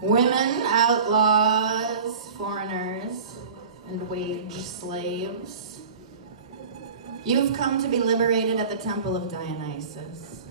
Women, outlaws, foreigners, and wage slaves. You've come to be liberated at the temple of Dionysus,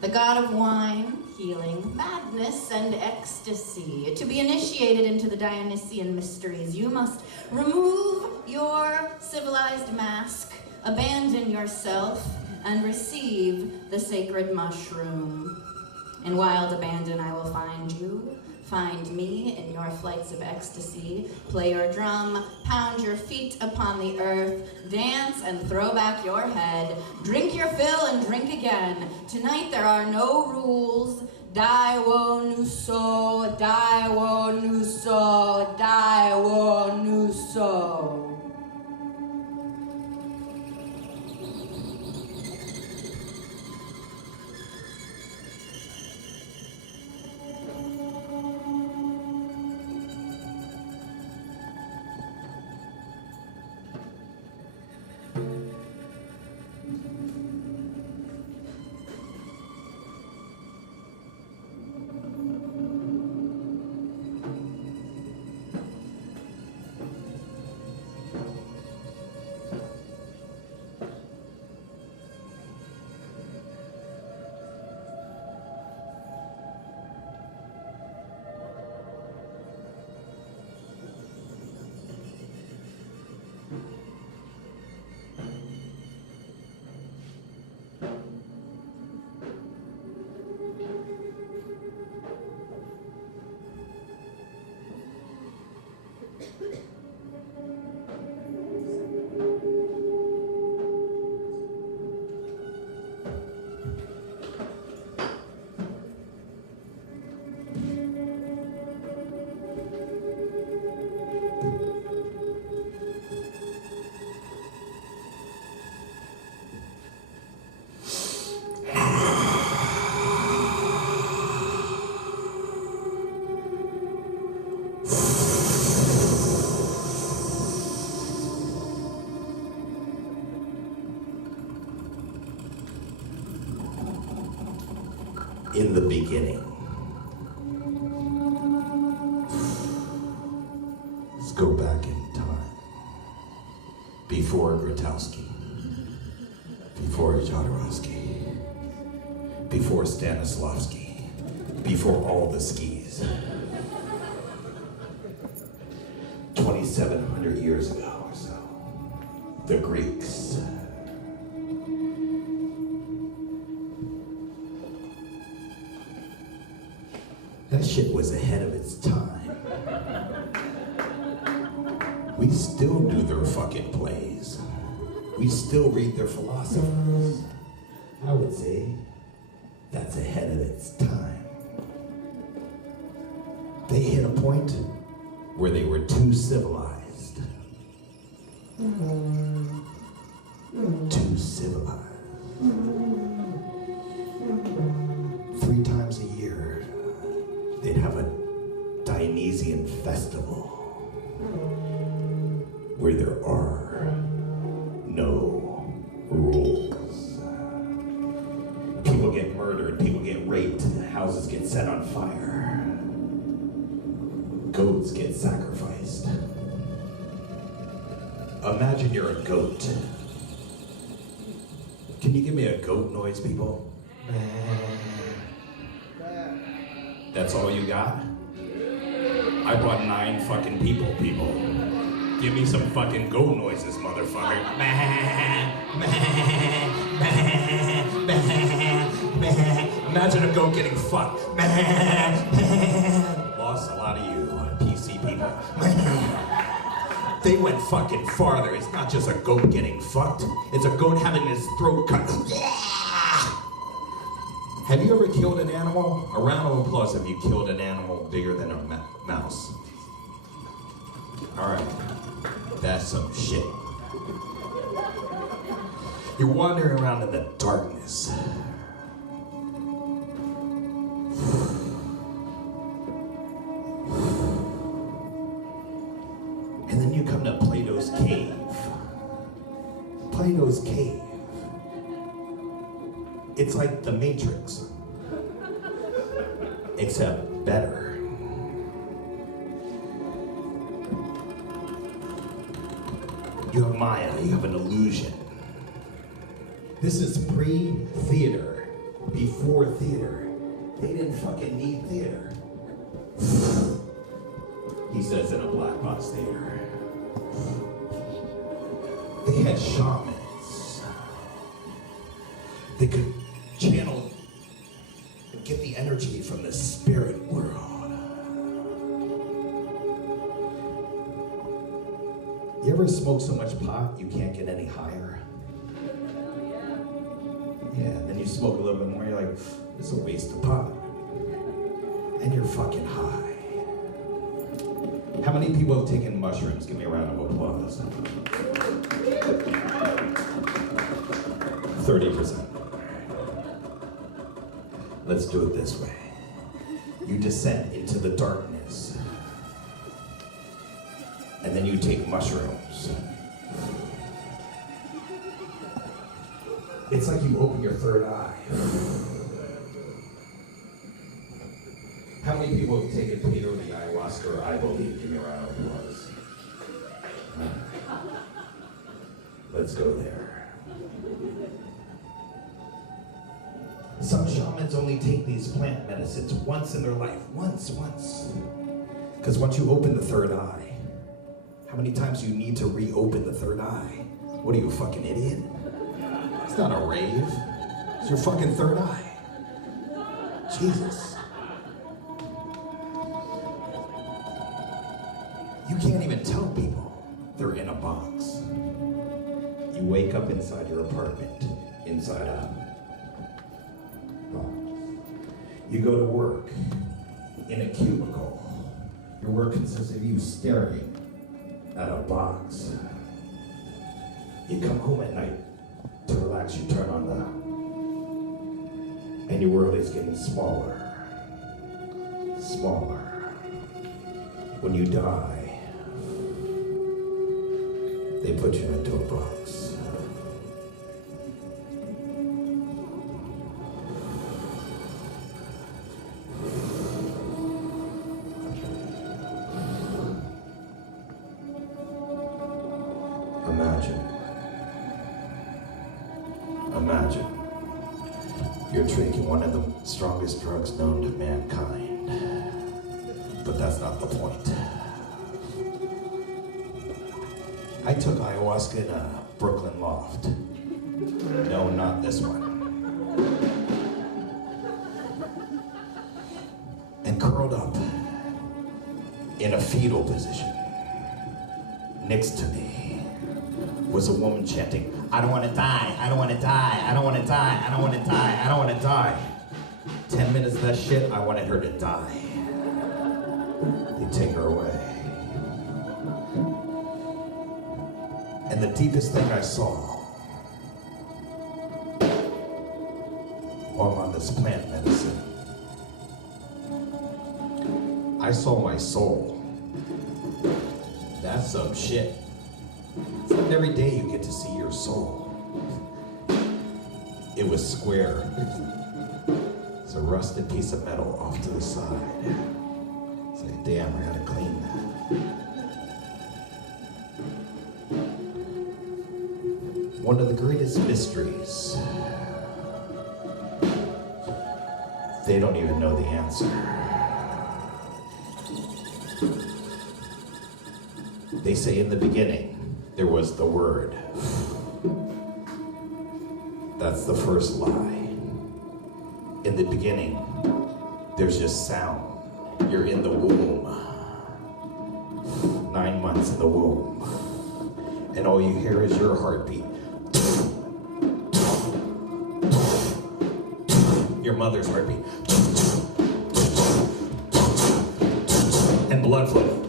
the god of wine, healing, madness, and ecstasy. To be initiated into the Dionysian mysteries, you must remove your civilized mask, abandon yourself, and receive the sacred mushroom. In wild abandon I will find you. Find me in your flights of ecstasy. Play your drum, pound your feet upon the earth, dance and throw back your head. Drink your fill and drink again. Tonight there are no rules. Daiwo nuso, daiwo nuso, daiwo nuso. In the beginning. Let's go back in time. Before Grotowski. Before Jodorowsky. Before Stanislavski. Before all the skis. 2,700 years ago or so. The Greeks. That shit was ahead of its time. We still do their fucking plays. We still read their philosophers. I would say that's ahead of its time. They hit a point where they were too civilized. Too civilized. 3 times a year, they'd have a Dionysian festival where there are no rules. People get murdered, people get raped, houses get set on fire, goats get sacrificed. Imagine you're a goat. Can you give me a goat noise, people? That's all you got? I brought 9 fucking people. Give me some fucking goat noises, motherfucker. Imagine a goat getting fucked. Lost a lot of you PC people. They went fucking farther. It's not just a goat getting fucked. It's a goat having his throat cut. Have you ever killed an animal? A round of applause if you killed an animal bigger than a mouse. Alright, that's some shit. You're wandering around in the darkness. And then you come to Plato's cave. Plato's cave. It's like the Matrix, except better. You have Maya, you have an illusion. This is pre-theater, before theater. They didn't fucking need theater. He says in a black box theater. They had shamans. They could channel, get the energy from the spirit world. You ever smoke so much pot you can't get any higher? Yeah, and then you smoke a little bit more, you're like, this is a waste of pot. And you're fucking high. How many people have taken mushrooms? Give me a round of applause. 30%. Let's do it this way. You descend into the darkness. And then you take mushrooms. It's like you open your third eye. How many people have taken peyote, ayahuasca, or I believe? Give me a round of applause. Let's go there. Some shamans only take these plant medicines once in their life. Once. Because once you open the third eye, how many times do you need to reopen the third eye? What are you, a fucking idiot? It's not a rave. It's your fucking third eye. Jesus. You can't even tell people they're in a box. You wake up inside your apartment, inside out. You go to work in a cubicle. Your work consists of you staring at a box. You come home at night to relax, you turn on and your world is getting smaller. Smaller. When you die, they put you into a box. Imagine you're taking one of the strongest drugs known to mankind. But that's not the point. I took ayahuasca in a Brooklyn loft. No, not this one. And curled up in a fetal position. Next to me was a woman chanting, I don't want to die, I don't want to die, I don't want to die, I don't want to die, I don't want to die. 10 minutes of that shit, I wanted her to die. They take her away. And the deepest thing I saw while I'm on this plant medicine, I saw my soul. That's some shit. It's not every day you get to see your soul. It was square. It's a rusted piece of metal off to the side. It's like, damn, I gotta clean that. One of the greatest mysteries. They don't even know the answer. They say in the beginning, there was the Word. That's the first lie. In the beginning, there's just sound. You're in the womb. 9 months in the womb. And all you hear is your heartbeat. Your mother's heartbeat. And blood flow.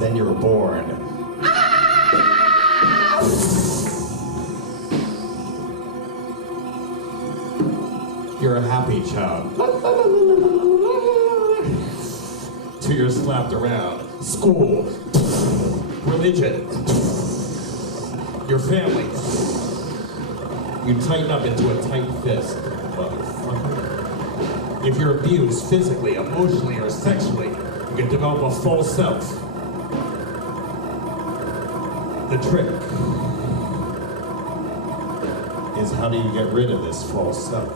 Then you're born. You're a happy child. Till you're slapped around. School. religion, your family. You tighten up into a tight fist, motherfucker. If you're abused physically, emotionally, or sexually, you can develop a false self. The trick is, how do you get rid of this false self?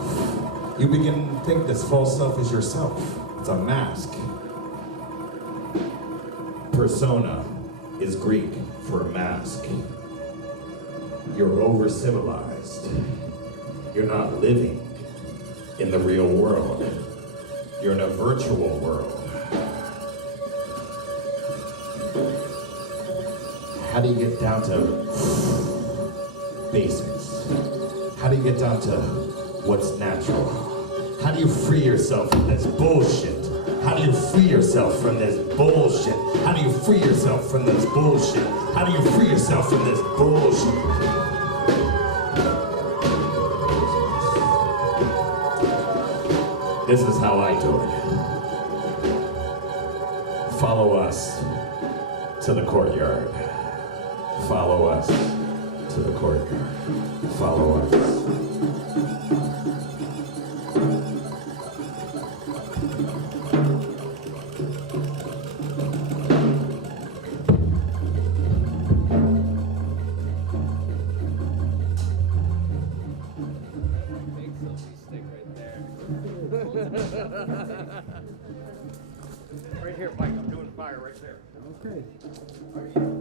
You begin to think this false self is yourself. It's a mask. Persona is Greek for mask. You're over-civilized. You're not living in the real world. You're in a virtual world. How do you get down to basics? How do you get down to what's natural? How do you free yourself from this bullshit? How do you free yourself from this bullshit? How do you free yourself from this bullshit? How do you free yourself from this bullshit? This is how I do it. Follow us to the courtyard. Follow us to the courtyard. Follow us. Right here, Mike. I'm doing fire right there. Okay. Are you?